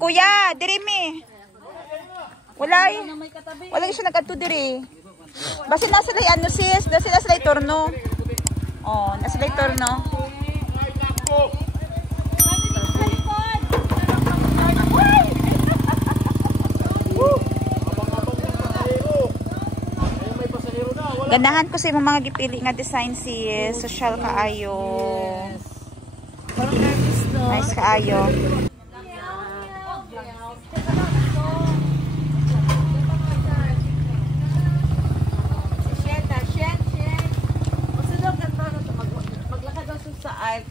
Kuya, diri mi. Wala siya nag-adto diri. Basta nasa lay ano sis, nasa lay turno. Oh, nasa lay turno. Ganahan ko sa imong mga gipili nga design sis, social kaayo. Nice kaayo.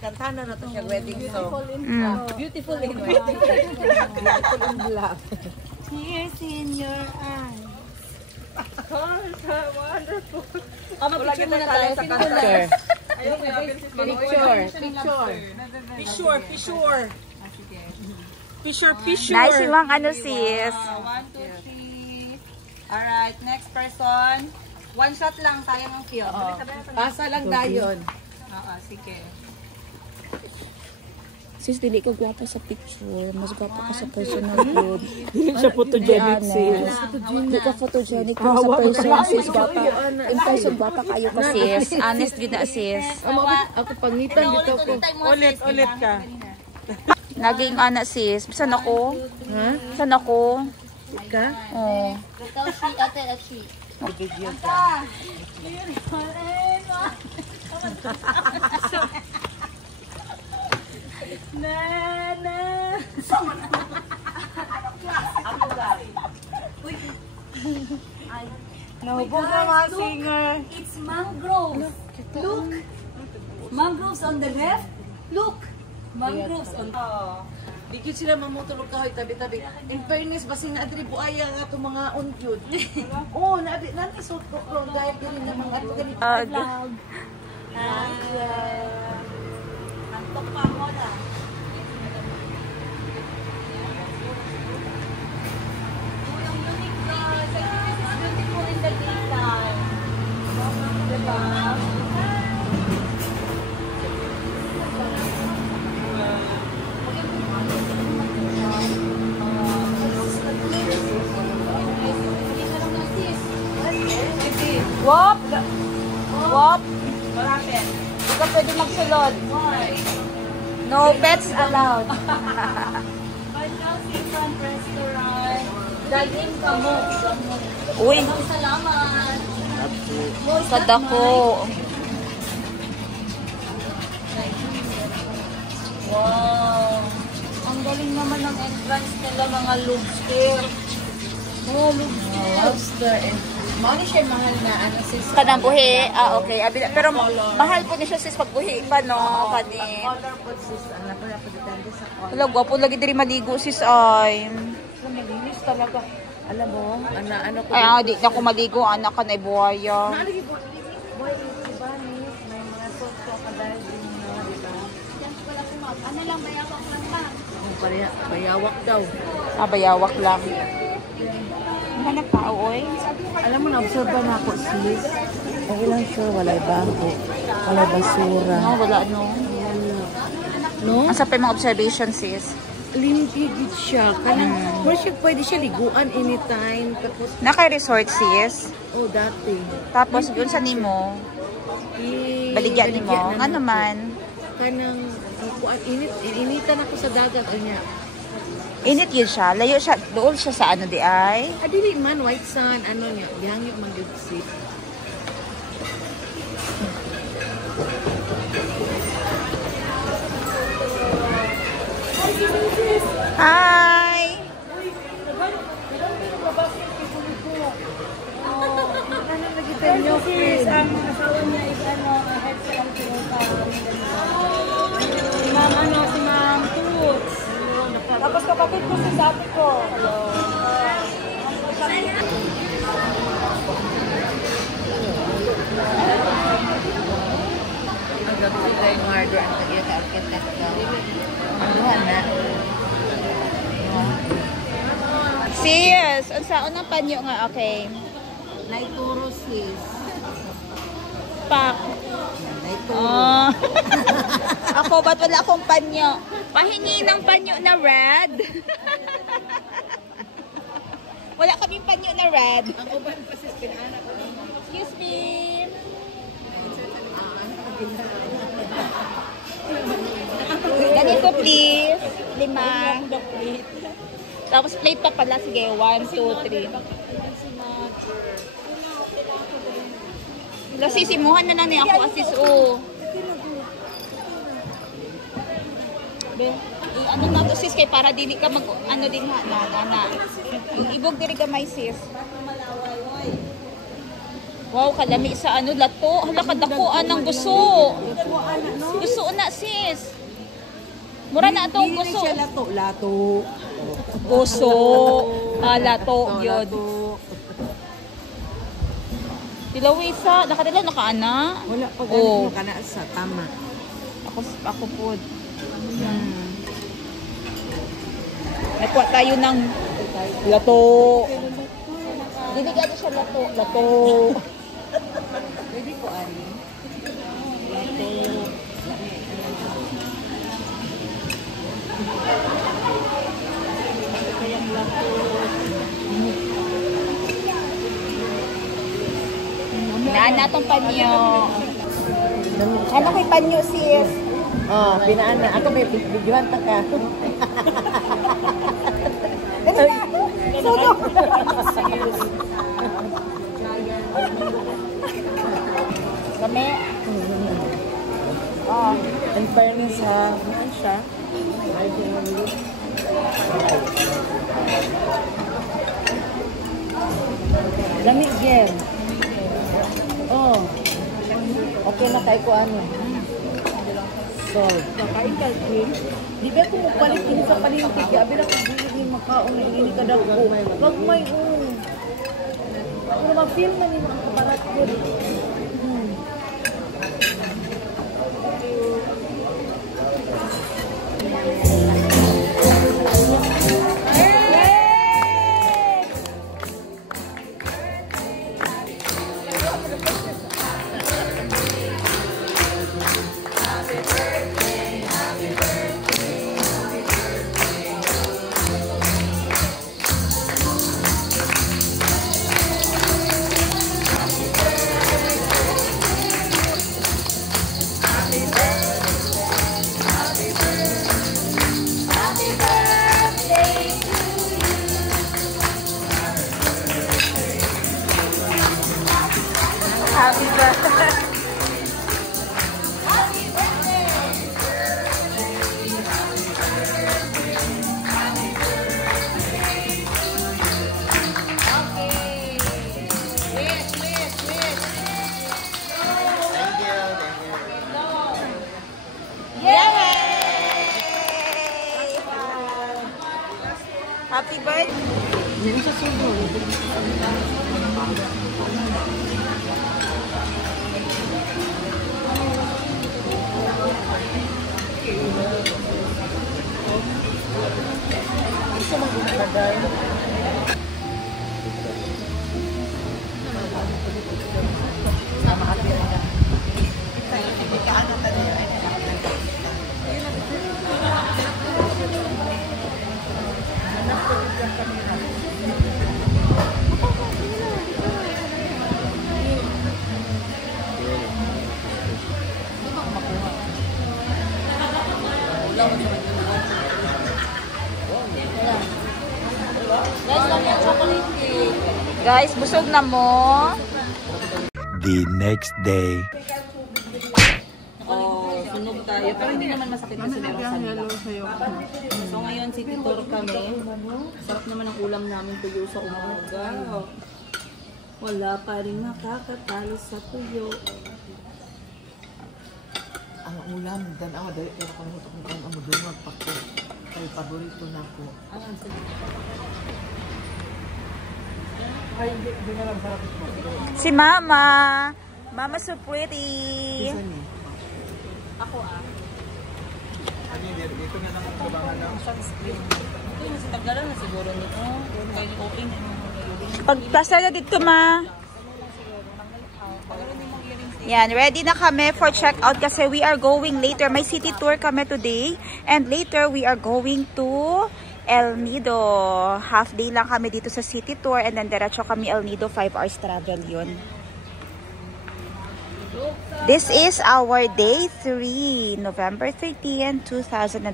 Kantana na to siya wedding song. Beautiful in white. Beautiful in black. Tears in your eyes. Wonderful. Picture muna tayo. Picture. Picture. Nice yung ano sis. 1, 2, 3. Alright, next person. One shot lang tayo ng film. Pasa lang dayon. Oo, sige. Sis, dili ka gwapa sa picture. Mas gwapa ka sa personal food. Dili siya photogenic sis. Hindi ka photogenic lang sa person sis. Gwapa. In person, gwapa kayo ka sis. Honest yun na sis. Ako pangitan dito ko. Ulit ka. Naging anak sis. Bisan ako. Ha? Bisan ako. Ka? Oo. Ikaw si ate at si. Video ka. Nahubog na mga singer. It's mangroves. Look. Mangroves on the left. Look. Mangroves on the Dikit sila mamutulog kahoy tabi-tabi. In fairness, basin na adri buaya nga itong mga unkyod. Oo, natisot ko dahil din na mga ato ganito. Antok pa mo na. Yung unique girls. This is beautiful in the daytime. Diba? Wop! Wop! Marapit. Hindi ka pwede magsulod. Why? No pets allowed. Seafront Restaurant. Dine-in ka mo. Uy, Salamat. kadako. Wow. Ang galing naman ng entrance nila, mga lobster. Oh, lobster. Mali siya mahal na ano sis. Kanang buhi. Ah, okay. Pero mahal po niya siya sis pag buhi pa, no? Kani. Color po sis. Ano po na po depende sa color. Wala, gwapo lagi diri maligo sis ay. Malinis talaga. Alam mo, ano ko. Ay, di na ko maligo. Anak ka na buhaya. Naalagi po, boy, diba ni? May mga salt ko kadal din na, diba? Ano lang, bayawak lang ba? Bayawak daw. Ah, bayawak lang. Hanap pa, oy. Alam mo, na-observe na ako sis. Okay lang sure, walay bangko. Walay basura. No, wala no. No? Asa pa yung mga observation sis? Limpigit siya. Kanang, pwede siya liguan anytime. Tapos, Naka-resort sis. oh, dati. Tapos yun sa nimo, baligyan nimo. Nga naman. Kanang, initan ako sa dagat. Anya. Init yun siya. Layo siya. Doon siya sa ano di ay. Dili man, white sun, ano niya. Yang yung mag-exit. Hi! Ang asawa niya is head sa lang si Ma'am Toots. Tapos kapatid ko si dati ko. Hello. Ang gagawin yung hardware ang tagil-architect ka. Anuhan na. Sis, unsaon ang panyo nga, okay. Naituro sis. Pak. Naituro. Oh. Ako, ba't wala akong panyo? Pahingi ng panyo na red. Wala kaming panyo na red. Excuse me. Ganito please. 5. Tapos plate pa pala. Sige, 1, 2, 3. Nasisimuhan na lang niya ako asis o. Ano na to sis kay para dili ka mag ano din ha na. Ibog diri ka may sis. Wow, kalami sa ano lato. Hala kadakuan ng gusto. Gusto na sis. Mura na atong gusto. Lato. Gusto. Lato gyud. Tilawisa, nakadala nakaana. Wala pa Oh. kana sa tama. Ako po. Nakuha tayo ng lato. Hindi gano'n siya lato. Lato. Pwede ko ari. Lato. Kayang lato. Naan natong panyo. Ano kay panyo sis? Oh, pinaan na. Ako may videohan pa ka. Sudo. Kami. Oh, In fairness ha, ano siya? Lamig yan. Oh. Okay na tayo ko ano. So, kakain ka, Kim. Di ba kung magpalitin sa palintig, abi na kung hindi yung makaon na ini ka daw ko. Wag may Ako naman film na nila ang kabarat ko. happy birthday. Happy birthday! Guys, busog na mo. The next day. Oh, sunog tayo. Pero hindi naman masakit kasi meron salila. So ngayon, city tour kami. Sarap naman ang ulam namin tuyo sa umaga. Wala pa rin nakakatalo sa tuyo. Ang ulam, dan ako dahil pero kung ano doon magpako. Kay paborito na ko. Si Mama. Mama so pretty. Ako Dito na lang ang trabahan ng sunscreen. Ito yung taglaran na siguro nito. Kaya ni okay. Pagpasa na dito, Ma. Pag hindi mong earrings Yan, ready na kami for checkout kasi we are going later. May city tour kami today. And later, we are going to El Nido. Half day lang kami dito sa city tour. And then, diretso kami El Nido. 5 hours travel yun. This is our day 3, November 13, 2024.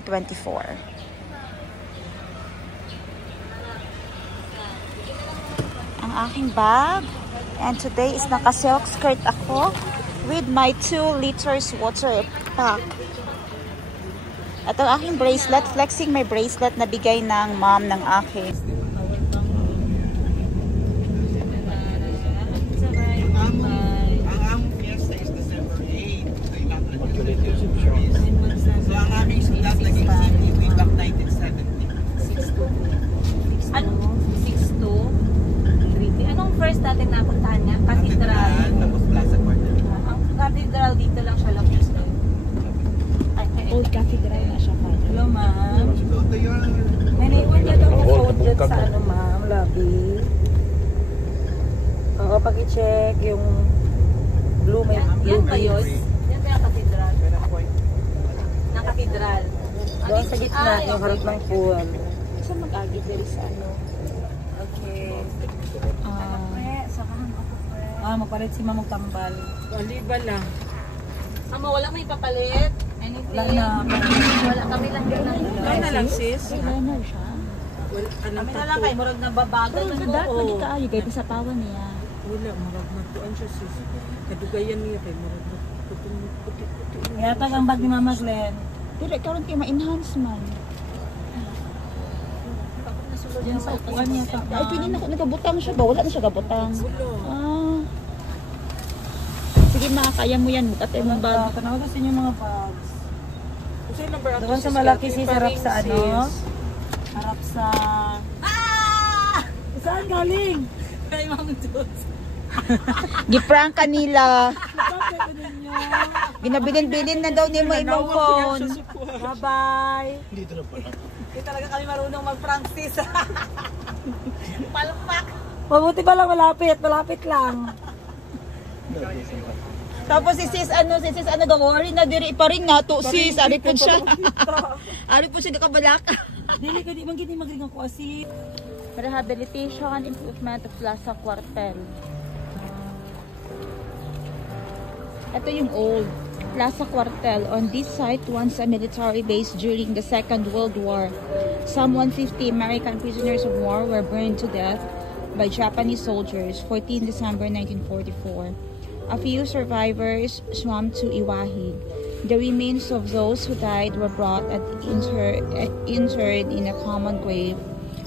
Ang aking bag. And today is naka-silk skirt ako with my 2 liters water pack. At ang aking bracelet, flexing my bracelet na bigay ng mom ng akin. Ang fiesta is December 8. So ang aming sulat naging city way back 1970. Ano? 6-2? Anong first natin napuntahan niya? Cathedral. Tapos Plaza Quarter. Ang cathedral dito lang siya located. Old cathedral na siya pa. Hello, ma'am. So to your... May naiwan niya daw code dyan sa ano, ma'am, lobby. Oo, pag-i-check yung blue may yan ba yun? Yan ba yung cathedral? Ng cathedral. Doon sa gitna, yung harap ng pool. Saan mag-agi diri sa ano? Okay. Magpalit si Mamong Tambal. Waliba lang. Wala may papalit? Anything? Wala na. Wala kami lang din lang. Wala na lang sis. Wala na siya. Kami na lang kay murag na babagal Pero ng sa dati, buo. di ka ayo kay sa pawan niya. Wala, marag magtuan siya sis. Kadugayan niya kay marag puti. Kaya tagang bag ni Mama Glenn. Pero karon kay ma-enhance man. Yan sa upuan niya. Ay, pwede na nagabutang siya ba? Wala na siya gabutang. Ah. Sige ma, kaya mo yan. Mukatay mong bag. Tanaw kasi yung mga bags. Kasi number ato Doon sa malaki sis, harap sa ano? Harap sa... Saan galing? Kay Mama Jones. Giprank kanila. Ginabilin-bilin na daw ni mo imong phone. Bye-bye. Hindi talaga kami marunong mag-practice. Palpak. Mabuti pa lang malapit. Malapit lang. Tapos si sis ano gawari na diri pa ring nato sis. Ari po siya. Ari po siya gakabalaka. Dili ka di man gini magring ako asi. Rehabilitation improvement of Plaza Quartel. Ito yung old Plaza Quartel. On this site, once a military base during the Second World War. Some 150 American prisoners of war were burned to death by Japanese soldiers, 14 December 1944. A few survivors swam to Iwahi. The remains of those who died were brought and interred in a common grave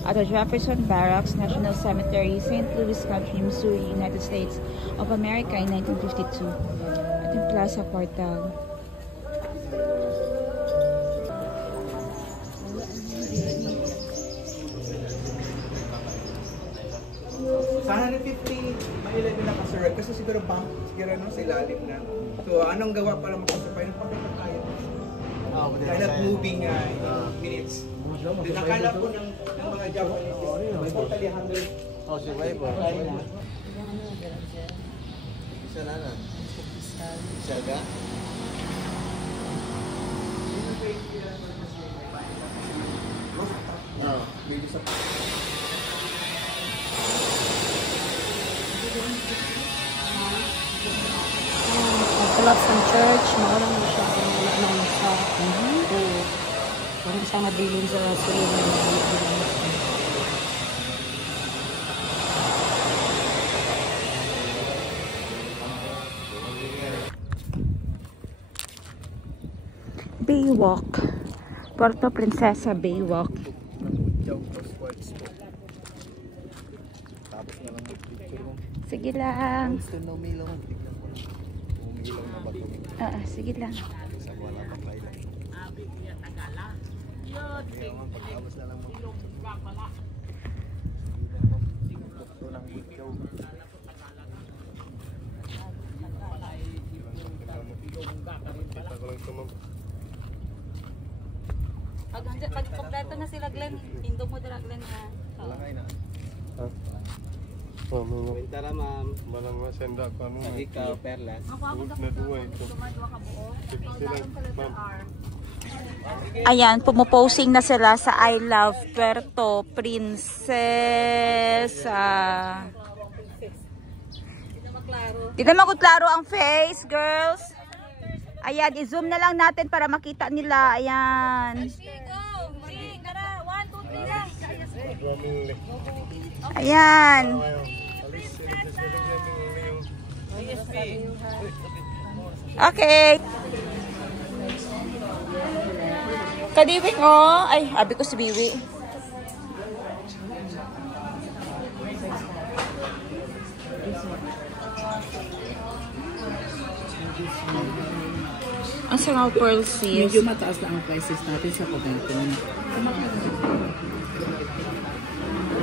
at the Jefferson Barracks National Cemetery, St. Louis County, Missouri, United States of America in 1952. Yung Plaza Quartel. Sa 150, may 11 na kasurag. Kasi siguro bump, siguro no, sa ilalim na. So anong gawa para makasurvive? Napakita tayo. Kaya moving minutes. Nakala po ng mga Japanese is totally 100. Oh, survivor. Isa na na. Isa ka? Oo. Collapse ng church. Mawala na siya. Wala na siya. Oo. Parang siyang nabilin sa sulong ng Baywalk. Puerto Princesa Baywalk. Sige lang. Sige lang. Pag kompleto na sila Glenn, indong mo dala Glenn ha. Bintara, ma'am. Malang masenda ko ano. Ikaw, perlas. Na dua ito. Ma'am. Ayan, pumuposing na sila sa I Love Puerto Princesa. Di naman ko klaro ang face, girls. Ayan, i-zoom na lang natin para makita nila. Ayan. Ayan. Okay. Kadiwing, oh. Ay, abi ko si Biwi. Ang sarap pearl sis. Medyo mataas na ang prices natin sa Coventon.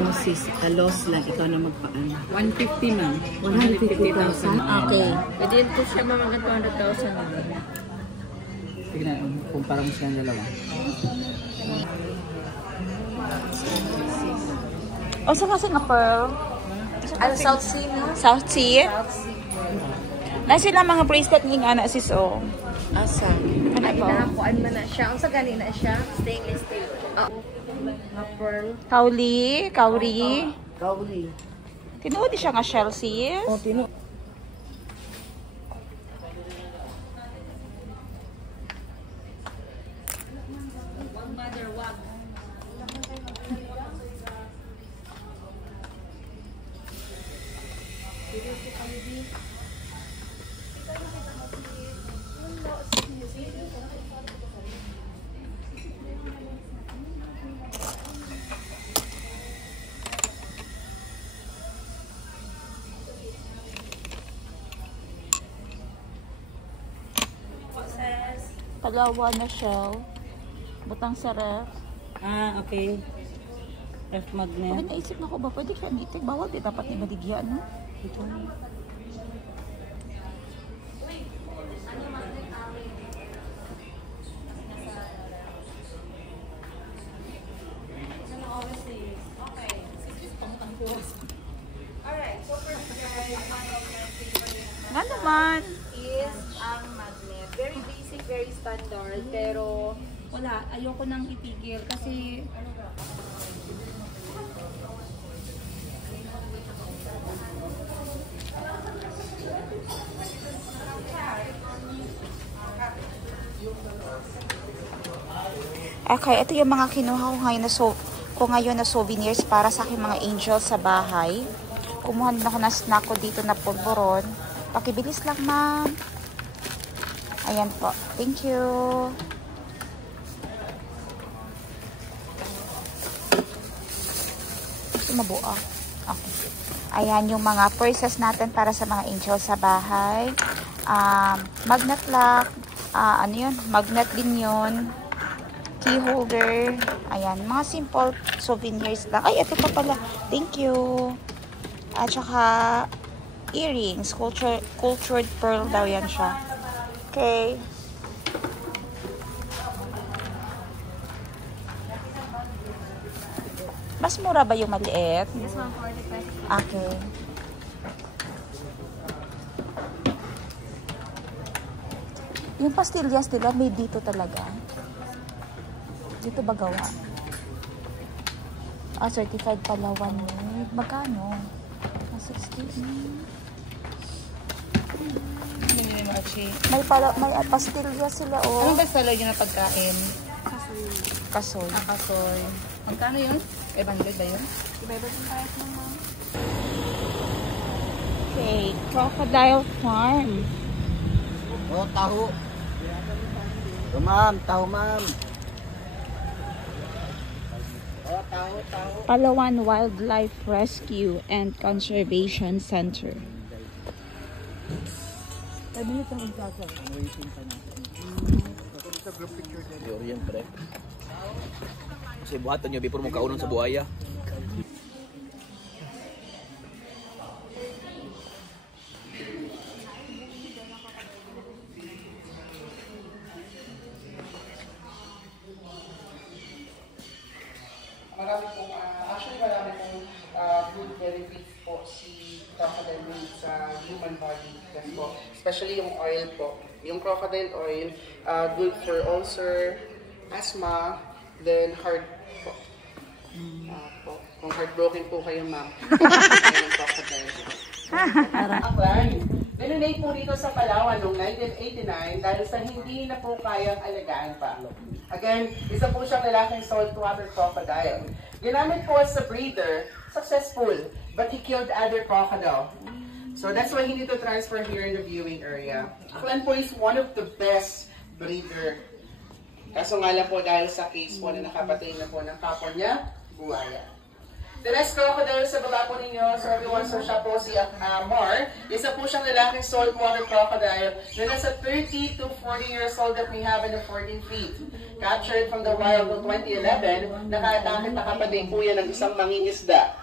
No sis, loss lang. Ikaw na magpaan. 150 ma'am. 150,000. Okay. Pwede po siya mamagat 200,000. Tignan, kumpara mo silang dalawa. O, saan kasi nga pearl? Ano, South Sea na? South Sea? Nasa sila mga bracelet ng anak sis, oh. Asa? Ano po? Kuan man na siya. Ang sa ganina siya. Stainless steel. Pearl. Kauli, kauri. Kauli. Tinuod siya nga shell sis. O, Dalawa na shell. Butang sa ref. Ah, okay. Ref magnet. Pwede naisip na ko ba? Pwede siya nitik. Bawal di dapat ni baligyan, no? Ito. Nga naman. Is ang magnet. Very basic, very standard. Pero Wala, ayoko nang itigil kasi okay, ito yung mga kinuha ko ngayon na souvenirs para sa aking mga angels sa bahay. Kumuha na ako ng snack ko dito na pulburon. Pakibilis lang, ma'am. Ayan po. Thank you. Mabuo. Okay. Ayan yung mga purses natin para sa mga angels sa bahay. Magnet lock. Ano yun? Magnet din yun. Key holder. Ayan. Mga simple souvenirs lang. Ay, ito pa pala. Thank you. At saka earrings. Cultured pearl daw yan siya. Okay. Mas mura ba yung maliit? this one 45. Okay. Yung pastillas nila, made dito talaga. Dito ba gawa? Certified pala 1 year. Magkano? 60. May pastillas sila, oh. Anong best seller yun na pagkain? Kasoy. Kasoy. Magkano yun? 500 ba yun? Okay, Crocodile Farm. Oh, taho. Oh, ma'am, taho, ma'am. Oh, taho. Palawan Wildlife Rescue and Conservation Center. Yun, pre. Kasi buhatan nyo, before mo kaunon sa buhaya. marami pong good benefits po si crocodile meat sa human body. Kasi po, especially yung oil po. Yung crocodile oil, good for ulcer, asthma, then heart po. Kung heartbroken po kayo, ma'am. Yung crocodile. Aklan, binunay po dito sa Palawan noong 1989 dahil sa hindi na po kayang alagaan pa. Again, isa po siyang lalaking saltwater crocodile. Ginamit po as a breeder, successful, but he killed other crocodile. So that's why he need to transfer here in the viewing area. Aklan po is one of the best breeder. Kaso nga lang po dahil sa case po na nakapatay na po ng kapwa niya, buhaya. The next crocodile sa baba po ninyo, so everyone, so siya po si Mar. Isa po siyang lalaking saltwater crocodile na nasa 30 to 40 years old that we have in the 14 feet. Captured from the wild noong 2011, nakapatay po yan ng isang mangingisda.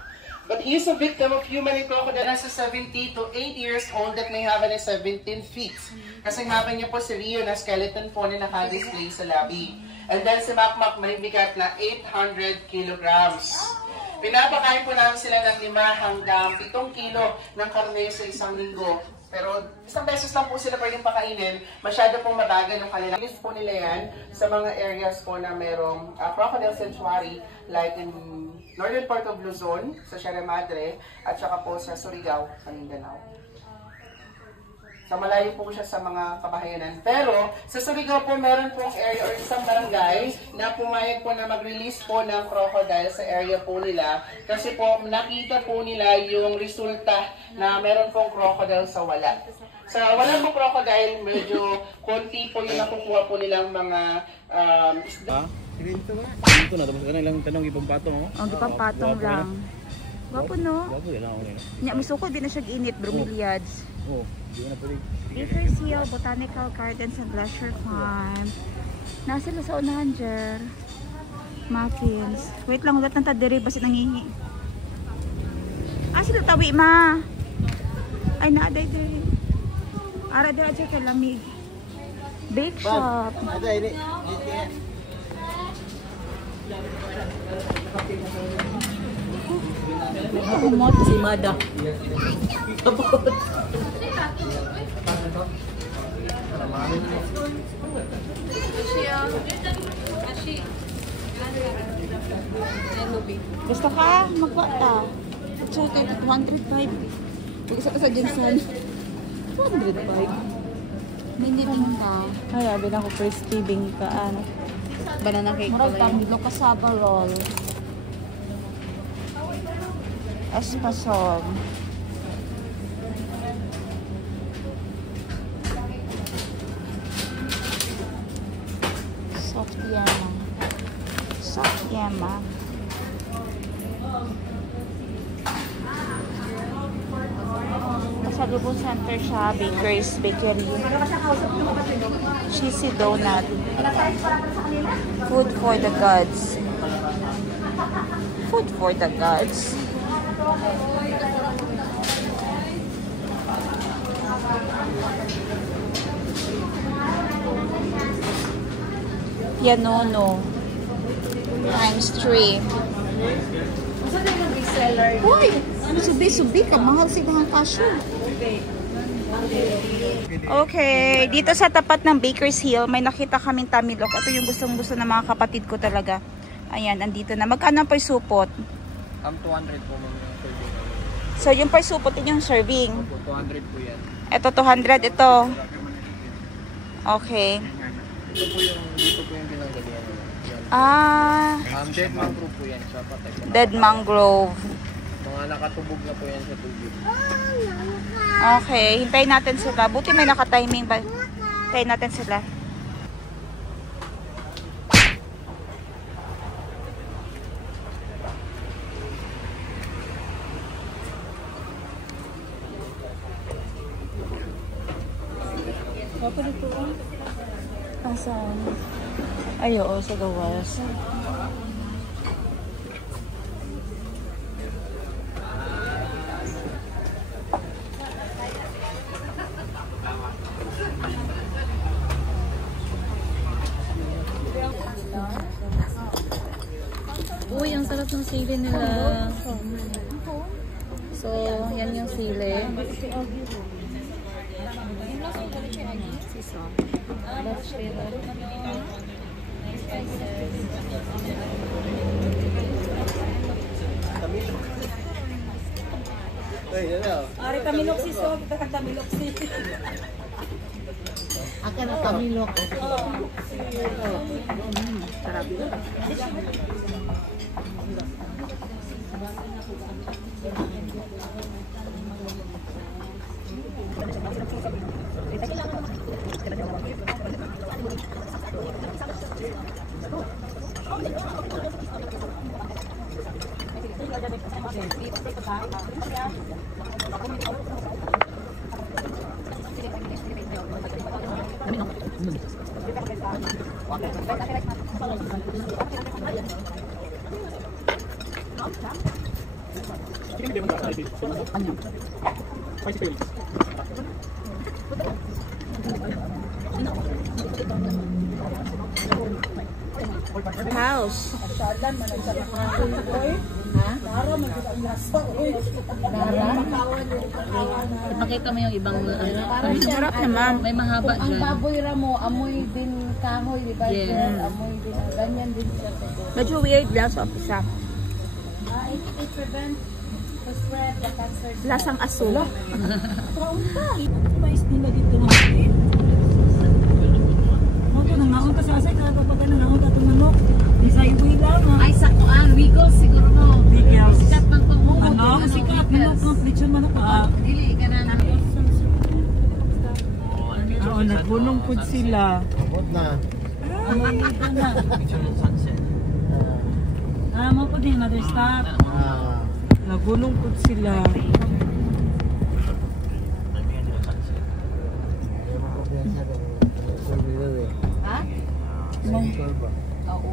But he is a victim of human and crocodile nasa 70 to 8 years old that may have in 17 feet. Kasi haban niya po si Rio na skeleton po na naka-display sa lobby. And then si Makmak may bigat na 800 kilograms. Pinapakain po namin sila ng 5 hanggang 7 kilo ng karne sa isang linggo. Pero isang beses lang po sila pwedeng pakainin. Masyado pong mabagal yung kanilang. List po nila yan sa mga areas po na merong crocodile sanctuary like in northern part of Luzon, sa Sierra Madre, at saka po sa Surigao, sa Mindanao. Sa malayo po siya sa mga kabahayanan. Pero sa Surigao po meron pong area or isang barangay na pumayag po na mag-release po ng crocodile sa area po nila. Kasi po nakita po nila yung resulta na meron pong crocodile sa wala. Sa wala pong crocodile, medyo konti po yung nakukuha po nilang mga isda. Dito na, tapos ka na lang tanong ipampatong. Ang ipampatong lang. Gwapo no? Gwapo yan ako ngayon. Nya, misukod din na siya ginit, bromeliads. Oo, di ko na pwede. Baker's Hill Botanical Gardens and Leisure Farm. Nasa sila sa unahan, Jer. Muffins. Wait lang, ulat ng tadiri. Basta nangihi. Ah, sila tawi, ma. Ay, naaday diri. Ara dira dyan kay lamig. Bake shop. Humot si Mada. Gusto ka? Magwata. Check it, 205. Isa ka sa Jensen. 205. May niling ka. Ay, abi na ko crispy bingkaan. Banana cake Murag pala tang yun. dilo cassava roll. Espasol. Soft yama. Soft yama. Sa Lubon Center siya, Baker's Bakery. Cheesy donut. Food for the gods. Food for the gods. Pianono. Times 3. Uy! Subi-subi ka. Mahal silang kasyo. Okay. Dito sa tapat ng Baker's Hill, may nakita kaming tamilok. Ito yung gustong-gusto ng mga kapatid ko talaga. Ayan, andito na. Magkano pa yung supot? 200 po mga serving. So, yung per supot yung serving. 200 po yan. Ito, 200. Ito. Okay. Dito po yung pinanggalian. Ah, Dead mangrove po yan. Sa patay po. dead mangrove. Mga nakatubog na po yan sa tubig. Okay, hintayin natin sila. Buti may naka-timing ba? Hintayin natin sila. Papa dito ko. Asan? Ay, oo, sa gawas. Uy, ang sarap Sarap ng sili nila. So, yan yung sili. Ari tamilok sis, oh. Kita kan tamilok sis. Akan ang tamilok. Sarap yun. House. Ipakita mo yung ibang sarap naman. May mahaba Ang dyan. baboy ramo, amoy din kahoy, di ba? Yes. Amoy din, ganyan din siya siguro. Medyo weird lang sa umpisa. It prevents the spread the cancer. Lasang aso. Mais nila dito na. Mo to nangaon ka sa asay ka kapag nangaon ka tumanok. Di sa iwi lang. Ay, sakuan, wiggle siguro mo. Wiggle. Sikat man pang mo. Ano? Sikat manok ng lechon manok ka. Dili ka na Oo, nagbunong pud sila. Abot na. Mo po din another stop. Nagbunong pud sila. Ha? Oo.